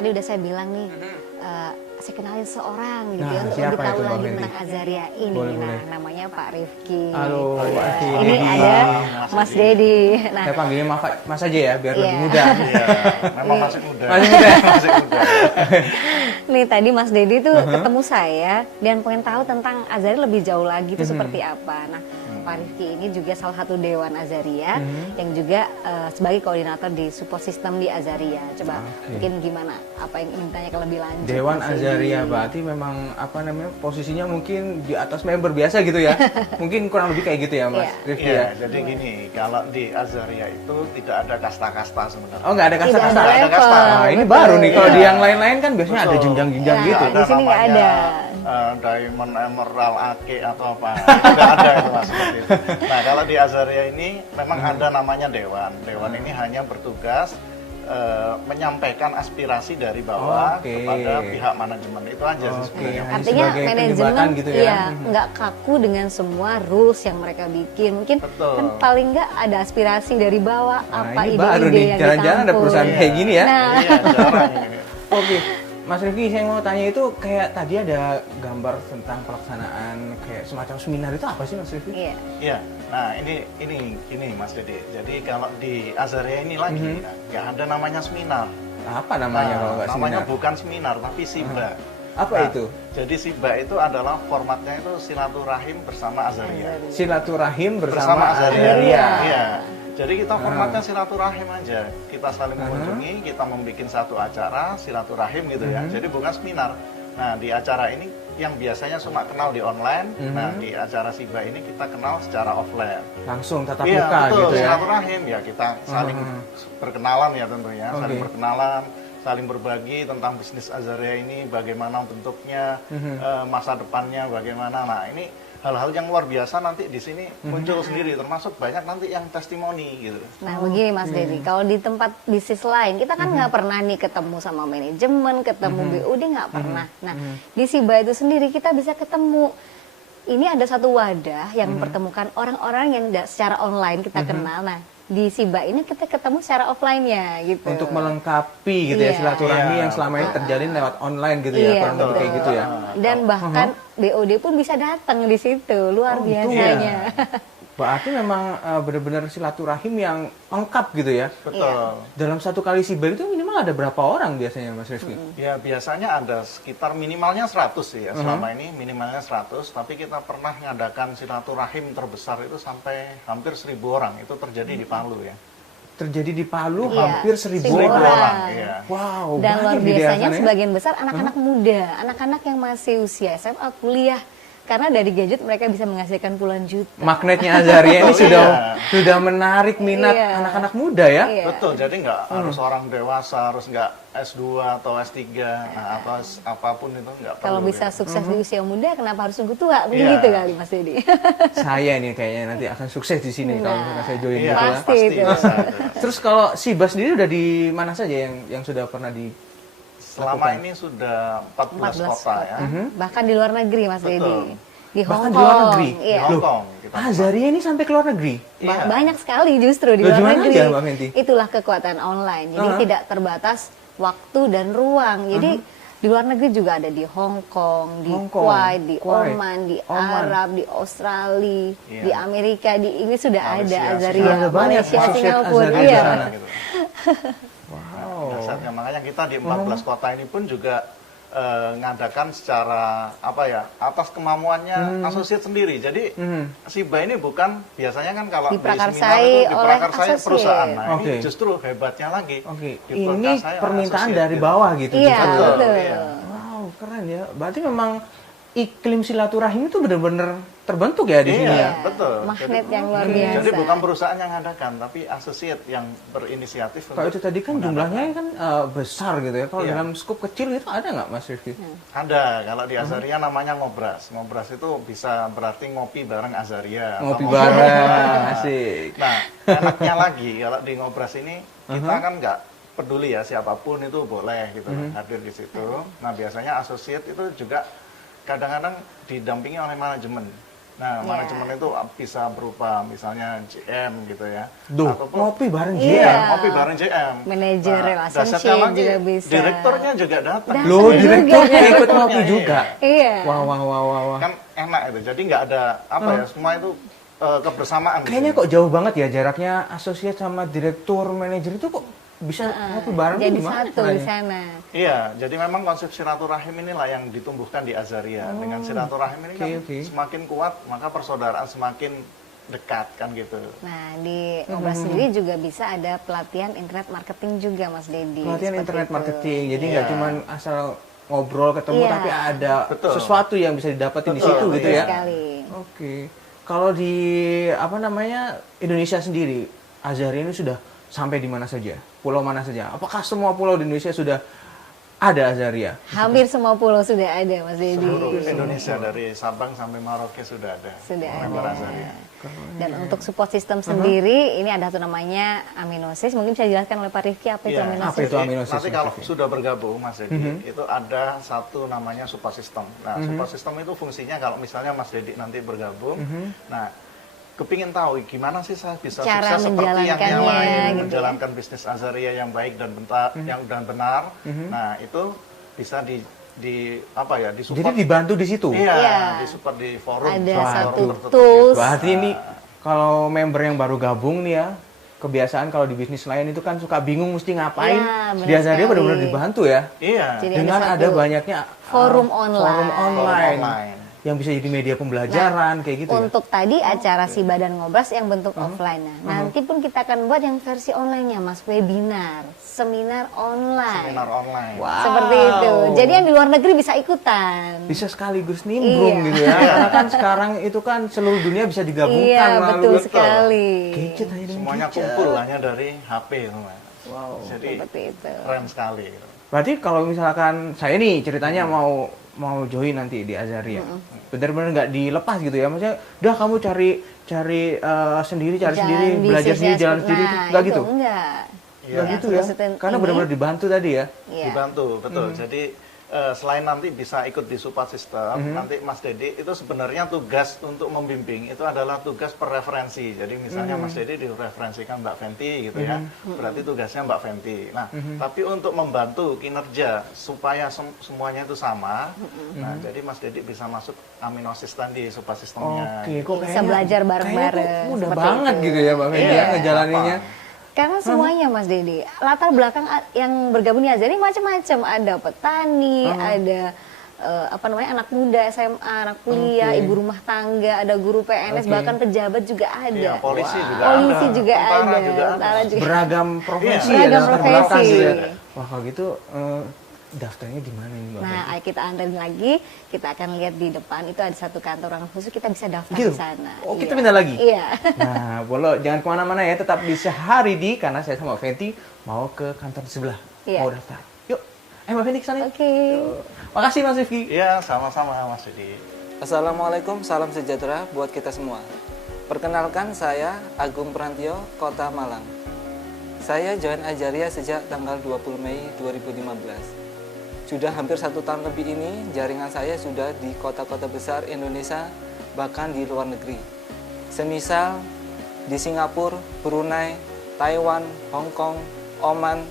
tadi udah saya bilang nih, saya kenalin seorang gitu Nah, ya, untuk siapa lebih tahu itu, Mbak lagi Fenty? tentang Azaria ini. Boleh, Nah, boleh. namanya Pak Rifki. Halo, Ya, Pak Rifki. ini ada Mas Dedi. Nah, Saya panggilnya Mas aja ya, biar Iya. lebih mudah. Iya, memang masih muda. Masih muda. Masih muda. nih tadi Mas Dedi tuh ketemu saya dan pengen tahu tentang Azaria lebih jauh lagi itu seperti apa. Nah, Pak Rifki ini juga salah satu Dewan Azaria yang juga sebagai koordinator di support system di Azaria. Coba mungkin gimana, apa yang ingin tanya lebih lanjut? Dewan Mas Dedi? Azaria berarti memang apa namanya posisinya mungkin di atas member biasa gitu ya. Mungkin kurang lebih kayak gitu ya Mas Iya. Rifki Iya, ya. jadi gini, kalau di Azaria itu tidak ada kasta-kasta sebenarnya. Oh nggak ada kasta-kasta. Tidak ada Ada kasta. level, Nah, ini betul. baru nih kalau Iya. di yang lain-lain kan biasanya ada Betul. jenjang-jenjang Iya. gitu. Di sini nggak ada. Diamond, Emerald, Ake atau apa. Tidak ada itu Mas seperti itu. Nah, kalau di Azaria ini memang ada namanya Dewan. Dewan ini hanya bertugas menyampaikan aspirasi dari bawah Oke. kepada pihak manajemen. Itu aja sih Oke. sebenarnya. Hanya Artinya sebagai manajemen penjembatan gitu ya. iya, nggak kaku dengan semua rules yang mereka bikin. Mungkin Betul. kan paling nggak ada aspirasi dari bawah, Nah, apa ini ide-ide baru nih, yang jangan-jangan ada ditampung. perusahaan kayak gini ya. Nah. Iya, jarang ini. Oke, Mas Rifki, saya mau tanya itu kayak tadi ada gambar tentang pelaksanaan kayak semacam seminar itu apa sih Mas Rifki? Iya. Iya, nah ini Mas Dede. Jadi kalau di Azaria ini lagi, nggak ada namanya seminar. Apa namanya kalau nggak namanya seminar? bukan seminar, tapi SIBA. Apa itu? Jadi SIBA itu adalah formatnya itu silaturahim bersama Azaria. Silaturahim Bersama bersama Azaria. Azaria. Iya. Jadi kita formatnya silaturahim aja. Kita saling mengunjungi, kita membuat satu acara silaturahim gitu ya. Jadi bukan seminar. Nah, di acara ini yang biasanya cuma kenal di online, nah di acara SIBA ini kita kenal secara offline. Langsung tatap Iya, muka betul, gitu ya. silaturahim ya, kita saling berkenalan ya tentunya, saling Oke. berkenalan, saling berbagi tentang bisnis Azaria ini, bagaimana bentuknya, masa depannya bagaimana. Nah, ini hal-hal yang luar biasa nanti di sini muncul sendiri, termasuk banyak nanti yang testimoni gitu. Nah begini Mas Dedi, kalau di tempat bisnis lain kita kan nggak pernah nih ketemu sama manajemen, ketemu BUD nggak pernah. Nah di SIBA itu sendiri kita bisa ketemu. Ini ada satu wadah yang mempertemukan orang-orang yang secara online kita kenal. Nah di SIBA ini kita ketemu secara offline-nya gitu. Untuk melengkapi gitu ya Iya. silaturahmi Iya. yang selama ini terjalin lewat online gitu ya, Iya, kurang lebih kayak betul. gitu ya. Dan bahkan BOD pun bisa datang di situ, luar Oh, gitu biasanya. Berarti memang benar-benar silaturahim yang lengkap gitu ya. Betul. Dalam satu kali SIBA itu minimal ada berapa orang biasanya Mas Rifki? Ya biasanya ada sekitar minimalnya 100 sih ya. Selama ini minimalnya 100, tapi kita pernah mengadakan silaturahim terbesar itu sampai hampir 1.000 orang. Itu terjadi di Palu ya. Terjadi di Palu Iya, hampir 1.000 1.000 orang. orang. Iya. Wow, Dan luar banyak di biasanya daerah sana ya. sebagian besar anak-anak muda, anak-anak yang masih usia SMA, kuliah. Karena dari gadget mereka bisa menghasilkan puluhan juta. Magnetnya Azaria ini Oh, sudah menarik minat Iya. anak-anak muda ya. Iya. Betul, jadi nggak harus orang dewasa, harus nggak S2 atau S3, nah, atau apapun itu nggak perlu. Kalau bisa ya. sukses di usia muda, kenapa harus tunggu tua? Iya. Begitu kali Mas Dedi. Saya ini kayaknya nanti akan sukses di sini kalau misalkan saya join Iya, gitu ya. Pasti itu. bisa. Terus kalau SIBA sendiri udah di mana saja yang sudah pernah di Selama lakukan? ini sudah 14 kota ya. Bahkan di luar negeri Mas Betul. Dedi. Di Bahkan Hong di luar Kong. negeri? Iya. Di Hong Kong. Kita Azaria ini sampai ke luar negeri? Iya. Banyak sekali justru di Loh, luar gimana negeri. aja, Mbak Fenty? Itulah kekuatan online. Jadi tidak terbatas waktu dan ruang. Jadi di luar negeri juga ada di Hong Kong, di Hong Kong, Kuwait, di Kuwait, Oman, di Oman. Arab, di Australia, Iya. di Amerika, di ini sudah Malaysia, ada Azaria, Sudah ada banyak Malaysia, associate Singapura, Azaria di iya. sana. gitu. Wow. Dasarnya makanya kita di 14 kota ini pun juga ngadakan secara apa ya atas kemampuannya asosiat sendiri. Jadi SIBA ini bukan biasanya kan kalau di Diprakarsai seminar itu oleh diprakarsai asosiat. perusahaan. Nah, Oke. ini justru hebatnya lagi. Oke, ini Diprakarsai oleh permintaan asosiat dari gitu. bawah gitu. Iya, justru. Betul, betul. iya. Wow, keren ya. Berarti memang iklim silaturahim itu benar-benar terbentuk ya di sini ya. Iya, betul. Magnet Jadi- yang luar biasa. Jadi bukan perusahaan yang ngadakan, tapi asosiat yang berinisiatif. Kalau itu untuk tadi kan jumlahnya kan besar gitu ya. Kalau Iya. dalam skup kecil itu ada nggak Mas Rifki? Ada, kalau di Azaria namanya ngobras. Ngobras itu bisa berarti ngopi bareng Azaria. atau Ngopi bareng, asik. Nah, enaknya lagi kalau di ngobras ini kita kan nggak peduli ya siapapun itu boleh gitu hadir di situ. Nah, biasanya asosiat itu juga kadang-kadang didampingi oleh manajemen. Nah, Iya. manajemen itu bisa berupa misalnya GM gitu ya. Duh, Ataupun ngopi bareng Iya. GM. ngopi bareng GM. Manajer relationship dahsyatnya lagi, juga bisa. direkturnya juga datang. Datang Loh, juga. direkturnya ikut ngopi Iya. juga. Iya. Wah, wah, wah, wah, wah. Kan enak itu. Jadi nggak ada apa ya, semua itu kebersamaan. di Kayaknya sini. kok jauh banget ya jaraknya asosiat sama direktur manajer itu kok bisa ngopi bareng tuh Jadi gimana satu di caranya? sana. Iya, jadi memang konsep silaturahim inilah yang ditumbuhkan di Azaria. Dengan silaturahim ini kan oke. semakin kuat, maka persaudaraan semakin dekat kan gitu. Nah, di Ngobras sendiri juga bisa ada pelatihan internet marketing juga, Mas Dedi. Pelatihan Seperti internet itu. marketing, jadi nggak Iya. cuma asal ngobrol ketemu, Iya. tapi ada Betul. sesuatu yang bisa didapetin di Betul, situ gitu Betul ya. sekali. Oke, kalau di apa namanya Indonesia sendiri, Azaria ini sudah sampai di mana saja? Pulau mana saja? Apakah semua pulau di Indonesia sudah ada Azaria? Hampir semua pulau sudah ada, Mas Dedi. Seluruh Indonesia dari Sabang sampai Merauke sudah ada. Sudah member ada. Azaria. Dan untuk support system sendiri, ini ada satu namanya Aminosis. Mungkin bisa dijelaskan oleh Pak Rifki apa itu Iya. Aminosis? Apa itu aminosis? Nanti Mas kalau Rifki? sudah bergabung, Mas Dedi, itu ada satu namanya support system. Nah, support system itu fungsinya kalau misalnya Mas Dedi nanti bergabung, nah, kepingin tahu gimana sih saya bisa Cara sukses seperti yang menjalankannya, lain, gitu ya. menjalankan bisnis Azaria yang baik dan benar. Nah, itu bisa di apa ya, Jadi disupport. dibantu di situ. Iya, Iya. disupport di forum. Ada forum satu tertutup tools. gitu. Berarti ini kalau member yang baru gabung nih ya, kebiasaan kalau di bisnis lain itu kan suka bingung mesti ngapain. Ya, benar Di Azaria sekali. benar-benar dibantu ya. Iya. Jadi Dengan ada ada satu banyaknya forum forum online. online online. yang bisa jadi media pembelajaran kayak gitu ya. Untuk tadi acara si Badan Ngobras yang bentuk offline. Nah, nanti pun kita akan buat yang versi online-nya, Mas, webinar, seminar online. Seminar online. Wow. Seperti itu. Jadi yang di luar negeri bisa ikutan. Bisa sekaligus nimbrung Iya. gitu ya. Karena kan sekarang itu kan seluruh dunia bisa digabungkan Iya, melalui betul sekali. gadget hanya dengan Semuanya gadget. kumpul hanya dari HP, teman. Wow. Jadi Seperti itu. keren sekali. Gitu. Berarti kalau misalkan saya nih ceritanya mau join nanti di Azaria, benar-benar nggak dilepas gitu ya, maksudnya, udah kamu cari sendiri, cari Jalan sendiri, belajar bisnisnya sendiri, jalan seperti- sendiri, nah, nggak itu gitu, enggak. nggak Iya. gitu ya, Maksudnya karena ini- benar-benar dibantu tadi ya. Iya. Dibantu, betul. Jadi selain nanti bisa ikut di support system, nanti Mas Dedi itu sebenarnya tugas untuk membimbing itu adalah tugas per referensi. Jadi misalnya Mas Dedi direferensikan Mbak Fenty gitu ya, berarti tugasnya Mbak Fenty. Nah, tapi untuk membantu kinerja supaya semuanya itu sama, nah jadi Mas Dedi bisa masuk aminosis tadi support systemnya. Oke, kok Bisa belajar bareng-bareng, kayaknya kok mudah seperti banget itu. gitu ya Bang Edi ya Iya. ngejalaninnya. Karena semuanya, Mas Dedi, latar belakang yang bergabung di Azaria macam-macam. Ada petani, ada apa namanya, anak muda SMA, anak kuliah, Oke. ibu rumah tangga, ada guru PNS, Oke. bahkan pejabat juga ada. Iya, polisi juga Polisi ada. juga Tentara ada. juga ada. Tentara juga. Beragam profesi Iya, ya, beragam latar belakang profesi. gitu ya. Wah kalau gitu daftarnya di mana ini Mbak? Nah, ayo kita anterin lagi, kita akan lihat di depan itu ada satu kantor orang khusus, kita bisa daftar Gitu? di sana. Oh, kita Iya. pindah lagi? Iya. Nah, boleh jangan kemana-mana ya, tetap di Sehari di, karena saya sama Fenty mau ke kantor di sebelah, Iya. mau daftar. Yuk, Mbak Fenty kesana. Oke. Yuk. Makasih Mas Rifki. Iya, sama-sama Mas Dedi. Assalamualaikum, salam sejahtera buat kita semua. Perkenalkan saya Agung Prantio, Kota Malang. Saya join Azaria sejak tanggal 20 Mei 2015. Sudah hampir 1 tahun lebih ini, jaringan saya sudah di kota-kota besar Indonesia, bahkan di luar negeri. Semisal di Singapura, Brunei, Taiwan, Hong Kong, Oman,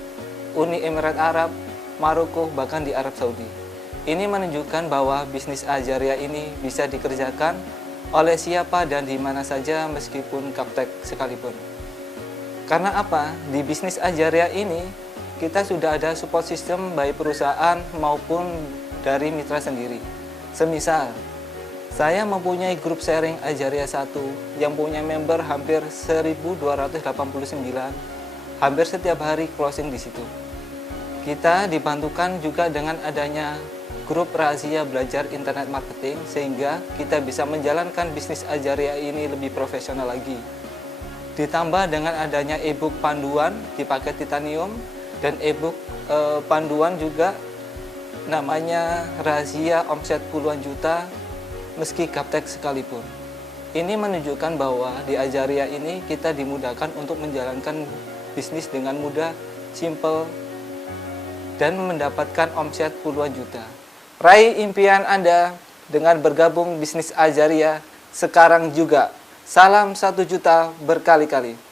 Uni Emirat Arab, Maroko, bahkan di Arab Saudi. Ini menunjukkan bahwa bisnis Azaria ini bisa dikerjakan oleh siapa dan di mana saja meskipun gaptek sekalipun. Karena apa? Di bisnis Azaria ini kita sudah ada support system baik perusahaan maupun dari mitra sendiri. Semisal, saya mempunyai grup sharing Azaria 1 yang punya member hampir 1289, hampir setiap hari closing di situ. Kita dibantukan juga dengan adanya grup rahasia belajar internet marketing sehingga kita bisa menjalankan bisnis Azaria ini lebih profesional lagi. Ditambah dengan adanya e-book panduan di paket titanium dan e-book panduan juga namanya rahasia omset puluhan juta meski gaptek sekalipun. Ini menunjukkan bahwa di Azaria ini kita dimudahkan untuk menjalankan bisnis dengan mudah, simple, dan mendapatkan omset puluhan juta. Raih impian Anda dengan bergabung bisnis Azaria sekarang juga. Salam 1 juta berkali-kali.